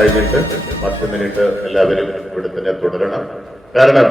കഴിഞ്ഞിട്ട് 10 മിനിറ്റ് എല്ലാവരും ഇവിടെ തന്നെ തുടരണം. കാരണം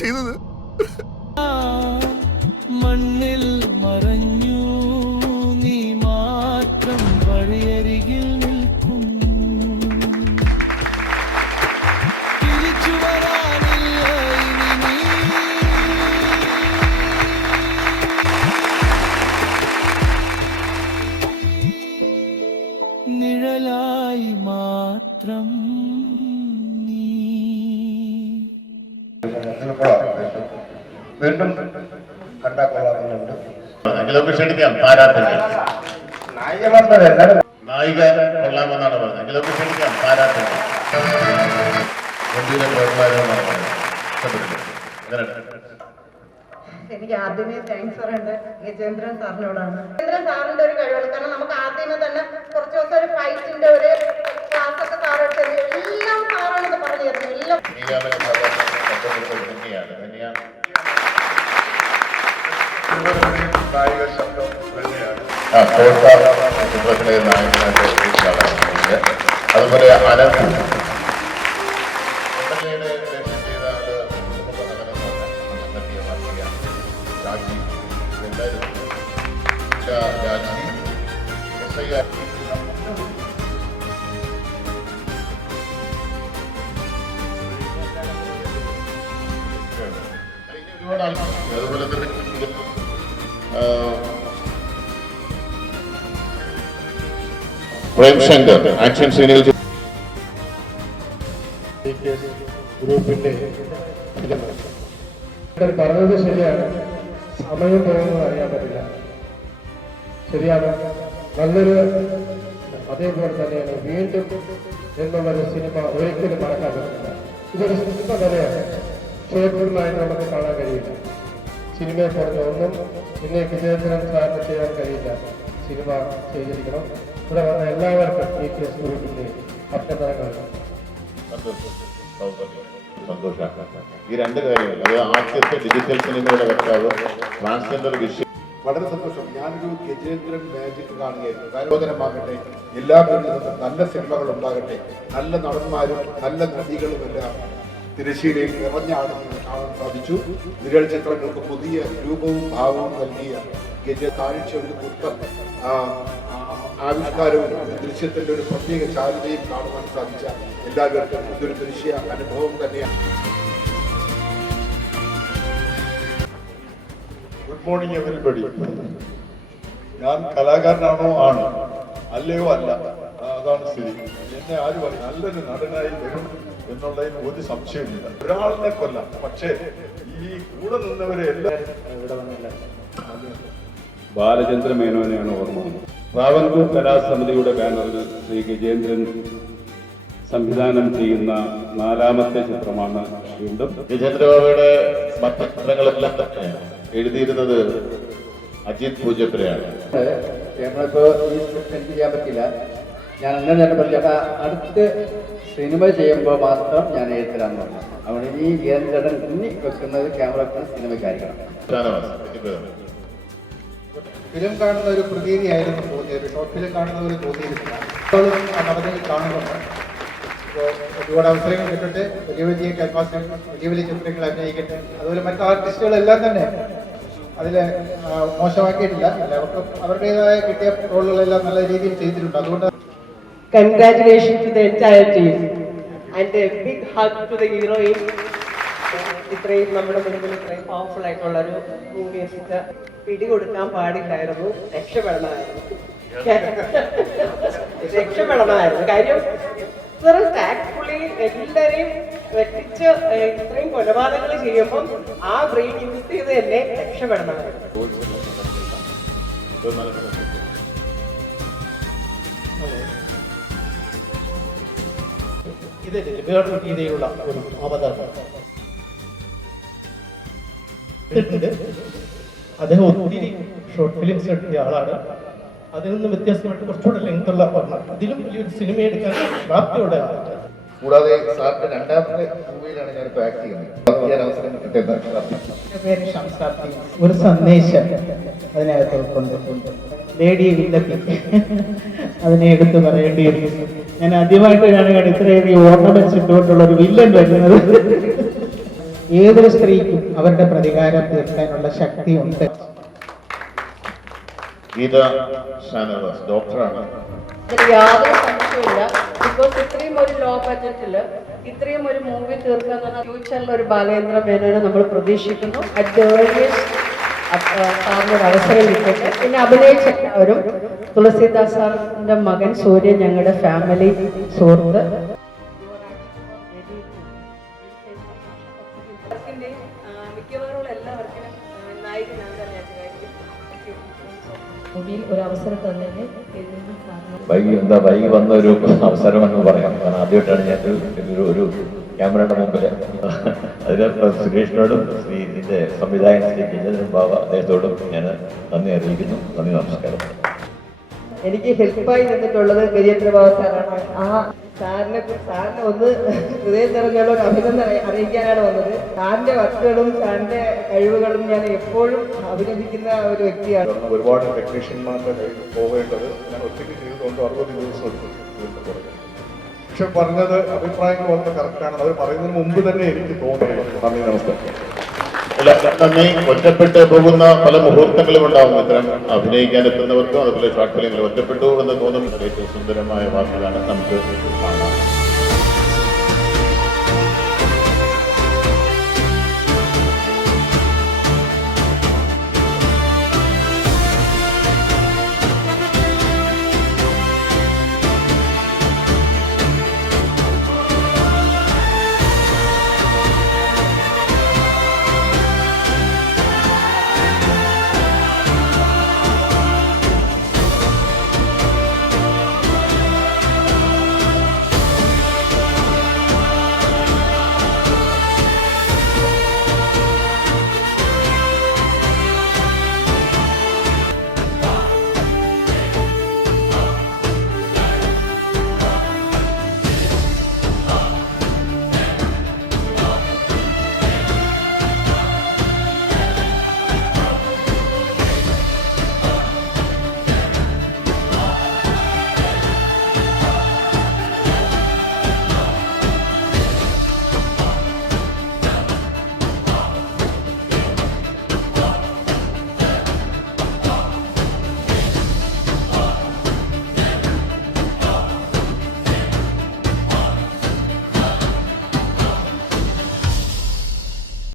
ചെയ്തത് മണ്ണിൽ മറഞ്ഞു നീ മാത്രം വഴിയരികിൽ നിൽക്കുന്നു. തിരിച്ചു വരാനില്ല ഇനി നിഴലായി മാത്രം വീണ്ടും കണ്ടാ കൊള്ളാമെന്നുണ്ട്. ക്ഷണിക്കാം. താരാട്ടിനെ നായിക കൊള്ളാമെന്നാണ് പറഞ്ഞത്. എങ്കിലൊക്കെ ക്ഷണിക്കാം. താരാട്ടിനെ എനിക്ക് ആദ്യമേ താങ്ക്സ് പറയേണ്ടത് ഗജേന്ദ്രൻ സാറിനോടാണ്. ഗജേന്ദ്രൻ സാറിന്റെ ഒരു കഴിവാണ്. കാരണം നമുക്ക് ആദ്യമേ തന്നെ കുറച്ച് ദിവസം ഒരു ഫൈറ്റിന്റെ ഒരു ക്ലാസ് ഒക്കെ സാറ് എല്ലാം സാറാണെന്ന് പറഞ്ഞു തരുന്നു. എല്ലാം നായിക ശബ്ദം തന്നെയാണ്. ചിത്രത്തിലെ നായകനായിട്ട് അതുപോലെ അനന്ത് ചെയ്ത ആള് രാജി ഒരുപാട് ആൾക്കാർ. അതുപോലെ തന്നെ പ്രേംശങ്കർ ആക്ഷൻ സീനുകൾ ഗ്രൂപ്പിന്റെ പറഞ്ഞത് ശരിയാണ്. സമയം പോകുന്നത് അറിയാൻ പറ്റില്ല. ശരിയാണ്. നല്ലൊരു അതേപോലെ തന്നെയാണ് വീണ്ടും എന്നുള്ളൊരു സിനിമ ഒരിക്കലും മറക്കാൻ പറ്റില്ല. ഇതൊരു സിനിമ കഥയാണ്. ഷോർട്ട് ഫിലിമായിട്ട് നമുക്ക് കാണാൻ കഴിയില്ല. സിനിമയെ പറഞ്ഞ ഒന്നും പിന്നെ ഗജേന്ദ്രൻ സാറിന് ചെയ്യാൻ കഴിയില്ല. സിനിമ ചെയ്തിരിക്കണം. ഇവിടെ വന്ന എല്ലാവർക്കും TKS ഗ്രൂപ്പിന്റെ അഭിനന്ദനങ്ങൾ. സന്തോഷം. ഈ രണ്ട് കാര്യങ്ങൾ, അത് ആദ്യത്തെ ഡിജിറ്റൽ സിനിമയുടെ വക്താവ് ട്രാൻസ്ജെൻഡർ വിഷയം. വളരെ സന്തോഷം. ഞാനൊരു ഗജേന്ദ്രൻ മാജിക് കാണുകയായിരുന്നു. പ്രചോദനമാകട്ടെ, എല്ലാ പേരിലും നല്ല സിനിമകൾ ഉണ്ടാകട്ടെ, നല്ല നടന്മാരും നല്ല നടികളുമെല്ലാം തിരശ്ശീലയിൽ നിറഞ്ഞാടുന്നത് കാണാൻ സാധിച്ചു. നിഴൽ ചിത്രങ്ങൾക്ക് പുതിയ രൂപവും ഭാവവും നൽകിയ കാഴ്ച ഒരു പുത്തൻ ആവിഷ്കാരവും ദൃശ്യത്തിന്റെ ഒരു പ്രത്യേക ചാരുതയും കാണുവാൻ സാധിച്ച എല്ലാവർക്കും ഇതൊരു ദൃശ്യ അനുഭവം തന്നെയാണ്. Good morning everybody. ഞാൻ കലാകാരനാണോ? ആണ്. അല്ലയോ? അല്ല. അതാണ് സ്ഥിതി. എന്നെ ആര് പറയും നല്ലൊരു നടനായി വരും എന്നുള്ളതിന് ഒരു സംശയമില്ല. ഒരാളിനെ കൊല്ലാം, പക്ഷേ ഈ കൂടെ നിന്നവരെ എല്ലാം ബാലചന്ദ്ര മേനോനെയാണ് ഓർമ്മ. ട്രാവൻകൂർ കലാസമിതിയുടെ ബാനറിൽ ശ്രീ ഗജേന്ദ്രൻ സംവിധാനം ചെയ്യുന്ന 4ാമത്തെ ചിത്രമാണ് വീണ്ടും. ഗജേന്ദ്രബാബുയുടെ മറ്റ് ചിത്രങ്ങളെല്ലാം തന്നെ എഴുതിയിരുന്നത് അജിത് പൂജപ്പുരയാണ്. ഞങ്ങളിപ്പോ ഈ സ്ക്രിപ്റ്റ് ചെയ്യാൻ പറ്റില്ല. ഞാൻ അങ്ങനെ തന്നെ പറഞ്ഞ അടുത്ത് സിനിമ ചെയ്യുമ്പോൾ മാത്രം ഞാൻ എഴുത്തരാന്ന് പറഞ്ഞു. അവിടെ ഈ ഗജേന്ദ്രൻ ഇനി വെക്കുന്നത് ക്യാമറ സിനിമയ്ക്കായിരിക്കണം. ഫിലിം കാണുന്ന ഒരു പ്രതീതിയായിരുന്നു തോന്നിയത്. ഷോർട്ട് ഫിലിം കാണുന്നവർ തോന്നിയിരുന്നില്ല. നടന്നിൽ കാണുന്നുണ്ട്. ഇപ്പോൾ ഒരുപാട് അവസരങ്ങൾ കിട്ടട്ടെ, വലിയ വലിയ ക്യാൻവാസുകൾ, വലിയ വലിയ ചിത്രങ്ങൾ അഭിനയിക്കട്ടെ. അതുപോലെ മറ്റു ആർട്ടിസ്റ്റുകളെല്ലാം തന്നെ അതിൽ മോശമാക്കിയിട്ടില്ല. എല്ലാവർക്കും അവരുടേതായ കിട്ടിയ റോളുകളെല്ലാം നല്ല രീതിയിൽ ചെയ്തിട്ടുണ്ട്. അതുകൊണ്ട് congratulations to the entire team and a big hug to the heroine. ഇത്രയും നമ്മുടെ മുന്നിൽ ഇത്രയും പവർഫുൾ ആയിട്ടുള്ള ഒരു മൂവി പിടികൊടുക്കാൻ പാടില്ലായിരുന്നു. രക്ഷപ്പെടണമായിരുന്നു. കാര്യം ഇത്ര ടാക്ട്ഫുള്ളി എല്ലാവരെയും വെട്ടിച്ച് ഇത്രയും കൊലപാതകങ്ങൾ ചെയ്യുമ്പം ആ ബ്രെയിൻ യൂസ് ചെയ്ത് തന്നെ രക്ഷപ്പെടണമായിരുന്നു. ഇത് വേറൊരു രീതിയിലുള്ള ഒരു അവതരണം. അദ്ദേഹം ഒത്തിരി ഷോർട്ട് ഫിലിംസ് എടുത്തിയ ആളാണ്. അതിൽ നിന്ന് വ്യത്യസ്തമായിട്ട് കുറച്ചുകൂടെ ലെങ്ത്തുള്ള ഒരെണ്ണം, ഇതിലും വലിയൊരു സിനിമ എടുക്കാൻ പ്രാപ്തിയുള്ള ആളാണ്. കൂടാതെ സാറിന്റെ രണ്ടാമത്തെ മൂവിയിലാണ് ഞാനിപ്പോൾ ആക്ട് ചെയ്യുന്നത്. ഞാൻ അവസരം കിട്ടിയെന്ന് പ്രാർത്ഥിക്കുന്നു. എൻ്റെ പേര് ഷംസാബ്ദി. ഒരു സന്ദേശം അതിനകത്ത് ഉൾക്കൊണ്ടിട്ടുണ്ട്. ലേഡി വില്ലത്തി അതിനെ എടുത്ത് പറയേണ്ടിയിരിക്കുന്നു. ഞാൻ ആദ്യമായിട്ട് കാണുകയാണ് ഇത്രയധികം ഓർണമെന്റ്സ് ഇട്ടുകൊണ്ടുള്ള ഒരു വില്ലൻ വരുന്നത്. ഏതൊരു സ്ത്രീക്കും അവരുടെ പ്രതികാരം തീർക്കാനുള്ള ശക്തിയുണ്ട്. ഗീത ഷാനവാസ് ഡോക്ടറാണ്. അതിന് യാതൊരു സംശയമില്ല. ബിക്കോസ് ഇത്രയും ഒരു ലോ ബഡ്ജറ്റില് ഇത്രയും ഒരു മൂവി തീർക്കുക എന്ന് പറഞ്ഞാൽ ഫ്യൂച്ചറിൽ ഒരു ബാലേന്ദ്ര മേനോനെ നമ്മൾ പ്രതീക്ഷിക്കുന്നു. അറ്റ് ദ ഏർലിയസ്റ്റ് സാറിന് ഒരു അവസരം കിട്ടട്ടെ. പിന്നെ അഭിനയിച്ച എല്ലാവരും, തുളസീദാസ് സാറിന്റെ മകൻ സൂര്യൻ, ഞങ്ങളുടെ ഫാമിലി സുഹൃത്ത്, മിക്കവാറും എല്ലാവർക്കും മുടിയിൽ ഒരു അവസരം തന്നെ വൈകി വന്ന ഒരു അവസരമെന്ന് പറയാം. കാരണം ആദ്യമായിട്ടാണ് ഞാൻ ഒരു ക്യാമറയുടെ മുമ്പിൽ. അതിന് സുരേഷിനോടും ഇതിന്റെ സംവിധായകൻ ശ്രീ ഗജേന്ദ്രൻ ബാബ അദ്ദേഹത്തോടും ഞാൻ നന്ദി അറിയിക്കുന്നു. നന്ദി, നമസ്കാരം. എനിക്ക് ഹെൽപ്പായി നിന്നിട്ടുള്ളത് ഗജേന്ദ്രബാബു സാറാണ്. ആ സാറിനെ ഒന്ന് ഹൃദയം നിറഞ്ഞുള്ള ഒരു അഭിനന്ദനം അറിയിക്കാനാണ് വന്നത്. സാറിന്റെ വർക്കുകളും സാറിന്റെ കഴിവുകളും ഞാൻ എപ്പോഴും അഭിനന്ദിക്കുന്ന ഒരു വ്യക്തിയാണ്. ഒരുപാട് ടെക്നീഷ്യന്മാരുടെ കയ്യിൽ പോകേണ്ടത് ഞാൻ ഒറ്റയ്ക്ക് ചെയ്തുകൊണ്ട് 60 ദിവസം എടുത്തു. പക്ഷെ പറഞ്ഞത് അഭിപ്രായങ്ങൾ വളരെ കറക്റ്റാണ്. അവർ പറയുന്നതിന് മുമ്പ് തന്നെ എനിക്ക് തോന്നുന്നത്. നന്ദി, നമസ്കാരം. നന്ദി. ഒറ്റപ്പെട്ട് പോകുന്ന പല മുഹൂർത്തങ്ങളും ഉണ്ടാവും ഇത്തരം അഭിനയിക്കാൻ എത്തുന്നവർക്കും അതുപോലെ ഷോർട്ട് ഫിലിമിൽ ഒറ്റപ്പെട്ടു എന്ന് തോന്നുന്ന ഏറ്റവും സുന്ദരമായ വാക്കുകളാണ് നമുക്ക് കാണാം.